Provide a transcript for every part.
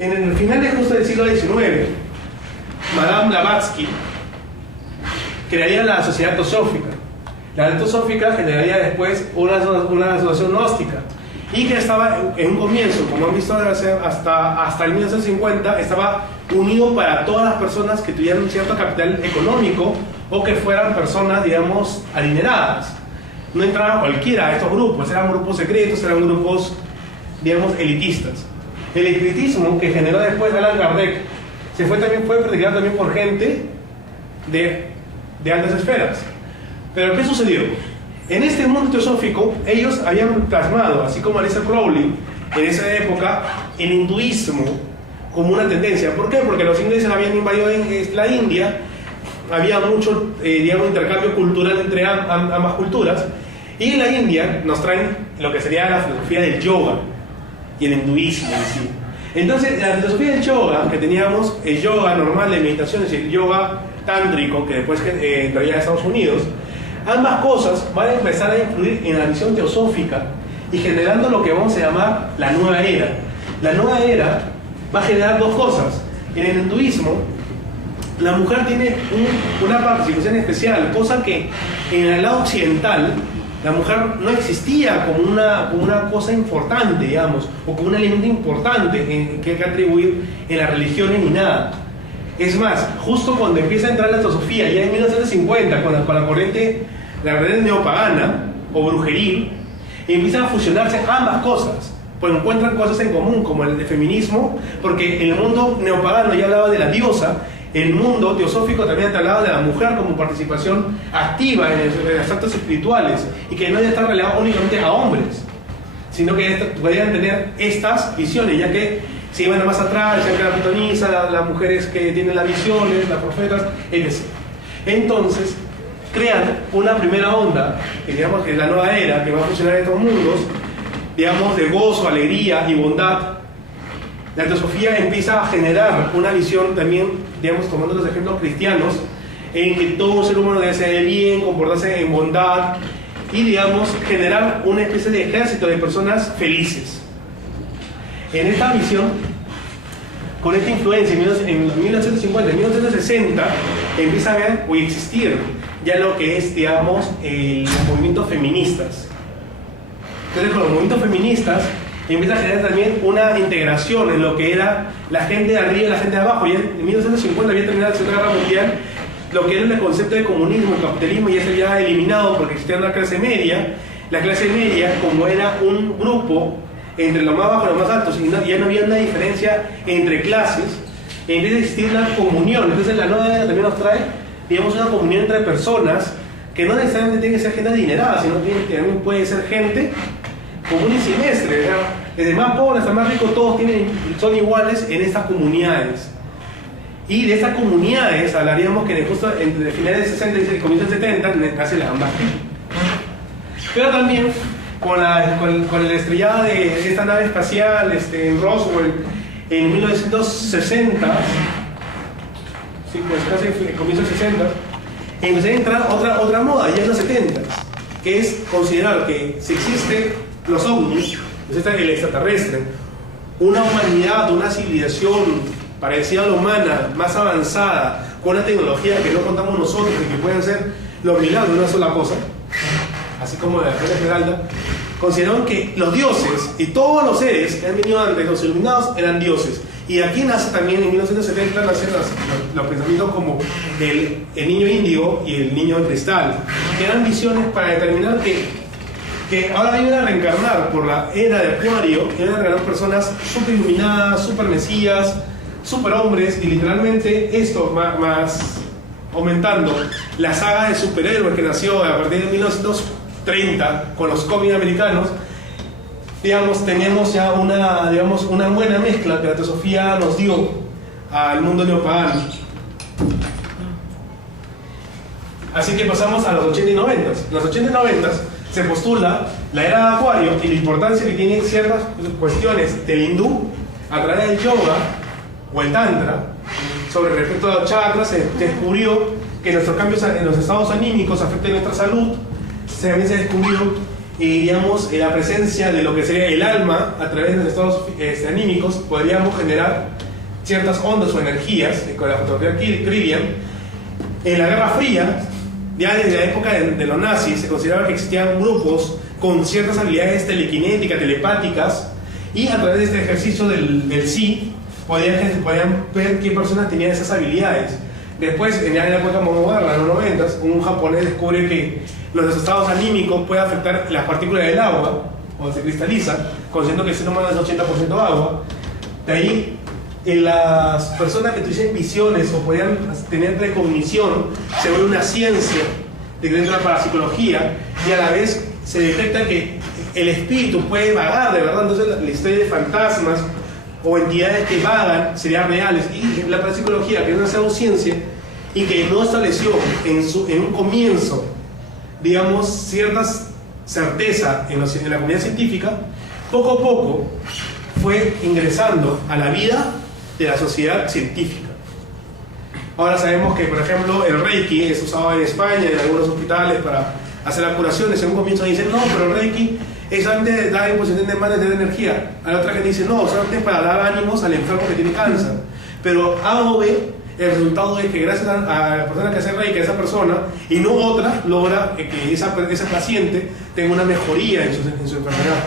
En el final de justo del siglo XIX, Madame Blavatsky crearía la Sociedad Teosófica. La Teosófica generaría después una asociación gnóstica, y que estaba en un comienzo, como han visto hasta el 1950, estaba unido para todas las personas que tuvieran un cierto capital económico o que fueran personas, digamos, adineradas. No entraba cualquiera a estos grupos, eran grupos secretos, eran grupos, digamos, elitistas. El espiritismo que generó después Allan Kardec fue practicado también por gente de altas esferas. Pero ¿qué sucedió? En este mundo teosófico, ellos habían plasmado, así como Aleister Crowley, en esa época, el hinduismo como una tendencia. ¿Por qué? Porque los ingleses habían invadido la India, había mucho, digamos, intercambio cultural entre ambas culturas, y en la India nos traen lo que sería la filosofía del yoga y el hinduismo en sí. Entonces, la filosofía del yoga, que teníamos el yoga normal de meditaciones y el yoga tántrico, que después traía a Estados Unidos, ambas cosas van a empezar a influir en la visión teosófica y generando lo que vamos a llamar la nueva era. La nueva era va a generar dos cosas. En el hinduismo, la mujer tiene una participación especial, cosa que en el lado occidental la mujer no existía como una cosa importante, digamos, o como un elemento importante que hay que atribuir en las religiones ni nada. Es más, justo cuando empieza a entrar la teosofía, ya en 1950, con la corriente neopagana o brujeril, empiezan a fusionarse ambas cosas, pues encuentran cosas en común, como el feminismo, porque en el mundo neopagano ya hablaba de la diosa, el mundo teosófico también te hablaba de la mujer como participación activa en los actos espirituales, y que no debe estar relegado únicamente a hombres, sino que podrían tener estas visiones, ya que si van más atrás, ya que la pitonisa, las mujeres que tienen las visiones, las profetas, etc. Entonces, crean una primera onda, que digamos que es la nueva era, que va a funcionar en estos mundos, digamos, de gozo, alegría y bondad. La teosofía empieza a generar una visión también, digamos, tomando los ejemplos cristianos, en que todo ser humano debe ser bien, comportarse en bondad, y, digamos, generar una especie de ejército de personas felices. En esta visión, con esta influencia, en 1950, en 1960, empieza a ver o existir ya lo que es, digamos, los movimientos feministas. Entonces, con los movimientos feministas empieza a generar también una integración en lo que era la gente de arriba y la gente de abajo. Ya en 1950 había terminado la Segunda Guerra Mundial, lo que era el concepto de comunismo, el capitalismo ya se había eliminado porque existía una clase media. La clase media, como era un grupo entre los más bajos y los más altos, y ya no había una diferencia entre clases, empieza a existir una comunión. Entonces la nueva era también nos trae, digamos, una comunión entre personas que no necesariamente tiene que ser gente adinerada, sino que también puede ser gente común y silvestre, ¿verdad? Desde más pobre hasta más rico, todos son iguales en estas comunidades. Y de estas comunidades hablaríamos que justo entre finales de 60 y comienzos de 70 nace la AMBA. Pero también con la estrellada de esta nave espacial en Roswell en 1960, sí, pues casi en comienzos de 60, empezó a entrar otra moda ya en los 70, que es considerar que si existe los ovnis, existe el extraterrestre, una humanidad, una civilización parecida a la humana, más avanzada, con una tecnología que no contamos nosotros y que pueden ser los milagros de una sola cosa, así como la Esmeralda, consideraron que los dioses y todos los seres que han venido antes, los iluminados, eran dioses. Y aquí nace también, en 1970, nacen los pensamientos como el niño índigo y el niño de cristal, que eran visiones para determinar que ahora iban a reencarnar por la era de Acuario, que iban a reencarnar personas súper iluminadas, súper mesías, súper hombres, y literalmente esto más aumentando la saga de superhéroes que nació a partir de 1930 con los cómics americanos. Digamos, tenemos ya una buena mezcla que la teosofía nos dio al mundo neopagano. Así que pasamos a los 80 y 90. En los 80 y 90 se postula la era de Acuario y la importancia que tienen ciertas cuestiones del hindú a través del yoga o el tantra sobre respecto a los chakras. Se descubrió que nuestros cambios en los estados anímicos afectan nuestra salud. También se descubrió digamos, la presencia de lo que sería el alma a través de los estados anímicos, podríamos generar ciertas ondas o energías con la fotografía Kirlian. En la Guerra Fría, ya desde la época de los nazis, se consideraba que existían grupos con ciertas habilidades telequinéticas, telepáticas, y a través de este ejercicio del sí, podían ver qué personas tenían esas habilidades. Después, en la época moderna, en los 90, un japonés descubre que los estados anímicos pueden afectar las partículas del agua, cuando se cristaliza, considerando que el ser humano es 80% agua. De ahí, en las personas que tuvieron visiones o podían tener precognición, se vuelve una ciencia dentro de la parapsicología, y a la vez se detecta que el espíritu puede vagar, de verdad. Entonces la historia de fantasmas o entidades que vagan serían reales. Y la parapsicología, que es una pseudociencia y que no estableció en un comienzo, digamos, ciertas certeza en la comunidad científica, poco a poco fue ingresando a la vida de la sociedad científica. Ahora sabemos que, por ejemplo, el Reiki es usado en España, en algunos hospitales, para hacer las curaciones. En un comienzo dicen, no, pero el Reiki es antes de dar imposición de manos, de dar energía. A la otra gente dice, no, solamente es para dar ánimos al enfermo que tiene cáncer. Pero A o B, el resultado es que gracias a la persona que hace Reiki, a esa persona, y no otra, logra que esa paciente tenga una mejoría en su enfermedad.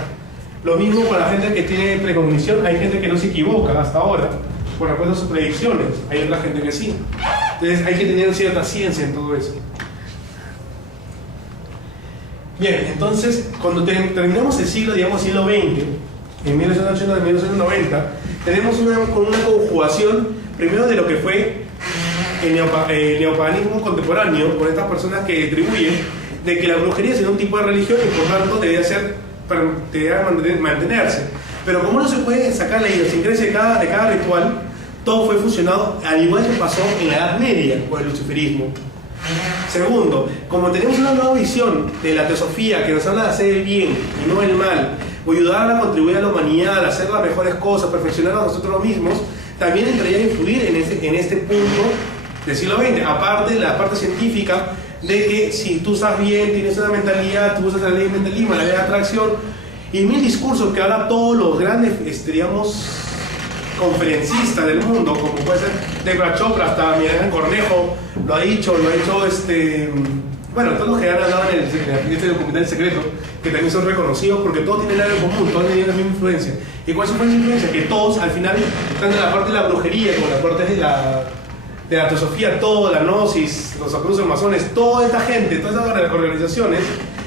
Lo mismo con la gente que tiene precognición. Hay gente que no se equivoca hasta ahora por acuerdo a sus predicciones, hay otra gente que sí. Entonces hay que tener cierta ciencia en todo eso. Bien, entonces cuando terminamos el siglo, digamos siglo XX, en 1980 a 1990, tenemos una conjugación primero de lo que fue el neopaganismo contemporáneo, con estas personas que atribuyen de que la brujería es un tipo de religión y por tanto debía mantenerse. Pero como no se puede sacar la idiosincrasia de cada ritual, todo fue fusionado, al igual que pasó en la Edad Media con el luciferismo. Segundo, como tenemos una nueva visión de la teosofía que nos habla de hacer el bien y no el mal, o ayudar a contribuir a la humanidad, a hacer las mejores cosas, perfeccionar a nosotros mismos, también entraría a influir en este punto del siglo XX, aparte de la parte científica de que si tú estás bien, tienes una mentalidad, tú usas la ley de mentalismo, la ley de atracción, y mil discursos que ahora todos los grandes, digamos, conferencistas del mundo, como puede ser Deepak Chopra, hasta Miguel Cornejo, lo ha dicho, bueno, todos los que han hablado en este documental secreto, que también son reconocidos porque todos tienen algo en común, todos tienen la misma influencia. ¿Y cuál es su influencia? Que todos al final están en la parte de la brujería, con la parte de la teosofía, toda la gnosis, los sacros masones, toda esta gente, todas estas organizaciones,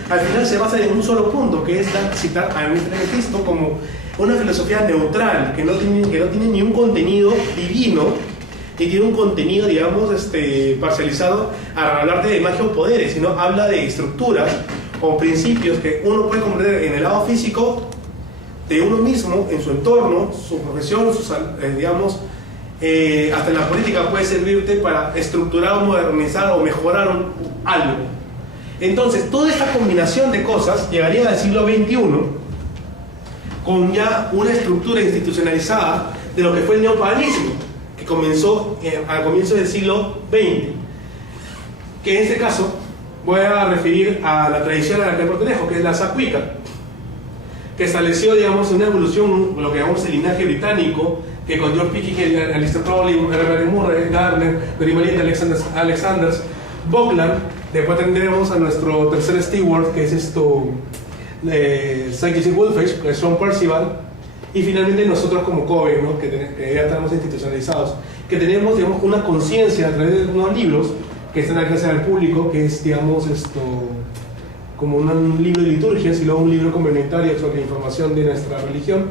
al final se basan en un solo punto, que es citar a Cristo como una filosofía neutral, que no tiene ni un contenido divino, ni tiene un contenido, digamos, parcializado a hablarte de magia o poderes, sino habla de estructuras o principios que uno puede comprender en el lado físico de uno mismo, en su entorno, su profesión, digamos, hasta en la política puede servirte para estructurar o modernizar o mejorar algo. Entonces, toda esta combinación de cosas llegaría al siglo XXI con ya una estructura institucionalizada de lo que fue el neopaganismo, que comenzó al comienzo del siglo XX. Que en este caso voy a referir a la tradición a la que pertenezco, que es la Sacuica, que estableció, digamos, una evolución, lo que llamamos el linaje británico, que con George Pickett, Alistair Crowley, Herbert Murray, Gardner, Mary Maliente, Alexanders, Buckland. Después tendremos a nuestro tercer steward, que es Psychic Wolfish, que es Sean Percival, y finalmente nosotros como Coven, ¿no? que ya estamos institucionalizados, que tenemos, digamos, una conciencia a través de unos libros que están al alcance del público, que es, digamos, como un libro de liturgias y luego un libro complementario sobre la información de nuestra religión.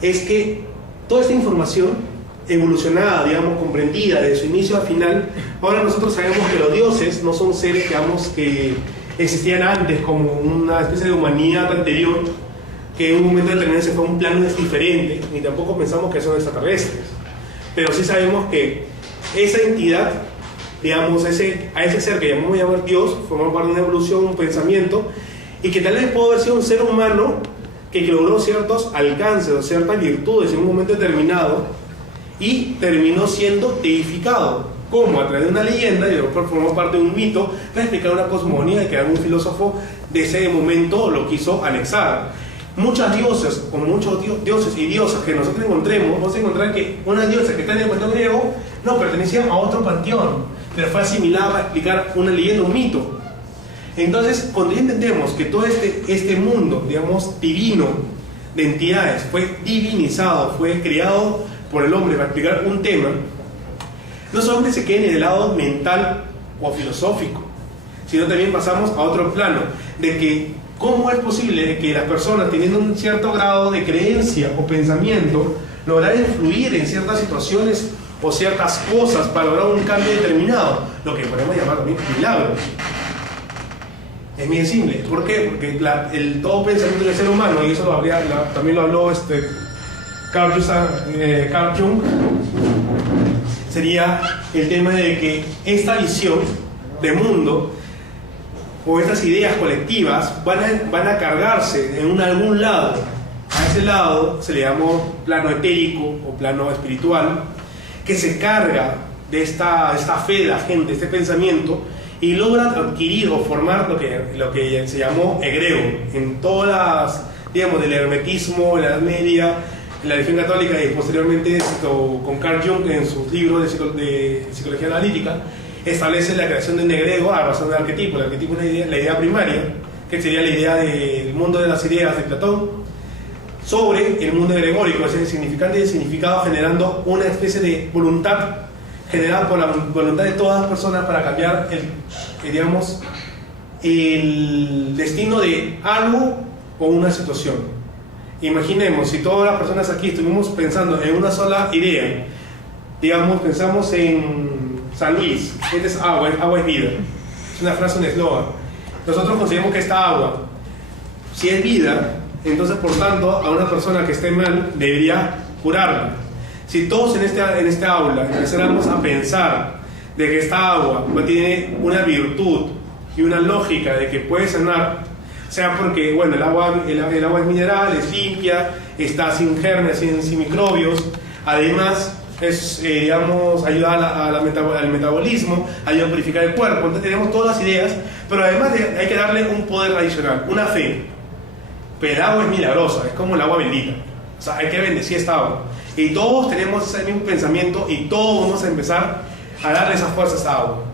Es que toda esta información evolucionada, digamos, comprendida desde su inicio a final, ahora nosotros sabemos que los dioses no son seres, digamos, que existían antes como una especie de humanidad anterior, que en un momento determinado se fue a un plano diferente, ni tampoco pensamos que son extraterrestres, pero sí sabemos que esa entidad, digamos, a ese ser que llamar Dios, formó parte de una evolución, un pensamiento, y que tal vez pudo haber sido un ser humano que logró ciertos alcances o ciertas virtudes en un momento determinado y terminó siendo deificado. cómo a través de una leyenda, y después formó parte de un mito, para explicar una cosmogonía y que algún filósofo de ese momento lo quiso anexar. Muchas diosas, o muchos dioses y diosas que nosotros encontremos, vamos a encontrar que una diosa que está en el panteón griego no pertenecía a otro panteón, pero fue asimilada para explicar una leyenda, un mito. Entonces, cuando ya entendemos que todo este mundo, digamos, divino, de entidades, fue divinizado, fue creado por el hombre para explicar un tema, no solamente se queden en el lado mental o filosófico, sino también pasamos a otro plano, de que cómo es posible que las personas, teniendo un cierto grado de creencia o pensamiento, lograr influir en ciertas situaciones o ciertas cosas para lograr un cambio determinado, lo que podemos llamar también milagros. Es bien simple. ¿Por qué? Porque el todo pensamiento del ser humano, y eso también lo habló Carl Jung, sería el tema de que esta visión de mundo o estas ideas colectivas van a cargarse en algún lado. A ese lado se le llamó plano etérico o plano espiritual, que se carga de esta fe de la gente, este pensamiento, y logra adquirir o formar lo que se llamó egrego en todas las, digamos, del hermetismo, la Edad Media, la religión católica, y posteriormente con Carl Jung en sus libros de psicología analítica establece la creación de un egrego a razón del arquetipo. El arquetipo es la idea primaria, que sería la idea del mundo de las ideas de Platón, sobre el mundo egregórico, es el significante y el significado, generando una especie de voluntad generada por la voluntad de todas las personas para cambiar el destino de algo o una situación. Imaginemos, si todas las personas aquí estuvimos pensando en una sola idea, digamos, pensamos en San Luis, este es agua es vida, es una frase, un eslogan. Nosotros consideramos que esta agua, si es vida, entonces por tanto a una persona que esté mal debería curarla. Si todos en este aula empezáramos a pensar de que esta agua tiene una virtud y una lógica de que puede sanar, sea porque, bueno, el agua es mineral, es limpia, está sin germes, sin microbios, además es, ayuda al metabolismo, ayuda a purificar el cuerpo. Entonces tenemos todas las ideas, pero además hay que darle un poder adicional, una fe. Pero el agua es milagrosa, es como el agua bendita, o sea, hay que bendecir esta agua. Y todos tenemos ese mismo pensamiento y todos vamos a empezar a darle esa fuerza a esa agua.